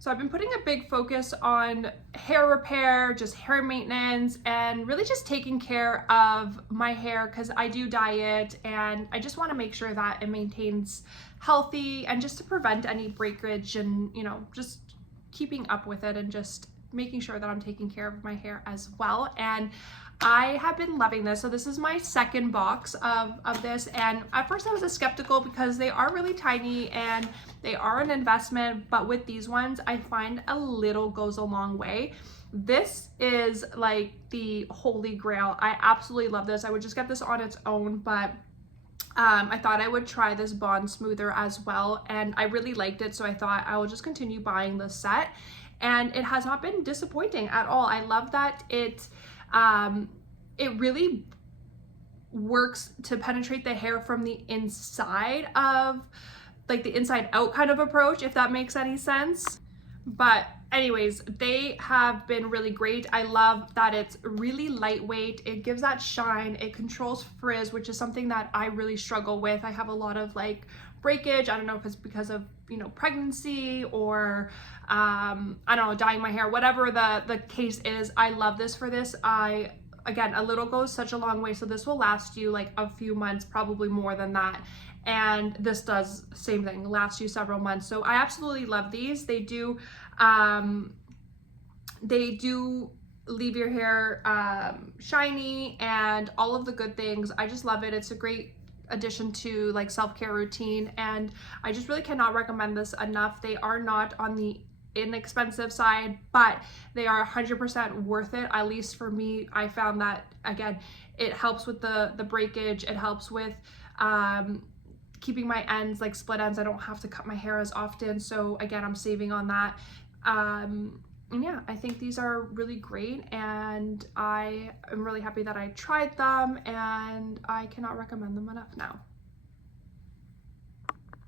So I've been putting a big focus on hair repair, just hair maintenance, and really just taking care of my hair because I do dye it and I just want to make sure that it maintains healthy and just to prevent any breakage and, you know, just keeping up with it and just making sure that I'm taking care of my hair as well. And I have been loving this. So this is my second box of this, and at first I was skeptical because they are really tiny and they are an investment, but with these ones I find a little goes a long way. This is like the holy grail. I absolutely love this. I would just get this on its own, but I thought I would try this bond smoother as well, and I really liked it, so I thought I will just continue buying this set, and it has not been disappointing at all. I love that it really works to penetrate the hair from the inside of, like the inside out kind of approach, if that makes any sense. But anyways, they have been really great. I love that it's really lightweight. It gives that shine. It controls frizz, which is something that I really struggle with. I have a lot of like breakage. I don't know if it's because of, you know, pregnancy or I don't know, dyeing my hair, whatever the case is. I love this for this. Again, a little goes such a long way, so this will last you like a few months, probably more than that. And this does same thing, last you several months. So I absolutely love these. They do leave your hair shiny and all of the good things. I just love it. It's a great addition to like self-care routine, and I just really cannot recommend this enough. They are not on the inexpensive side, but they are 100% worth it. At least for me, I found that, again, it helps with the breakage. It helps with keeping my ends, like split ends. I don't have to cut my hair as often, so again, I'm saving on that. And yeah, I think these are really great, and I am really happy that I tried them, and I cannot recommend them enough now.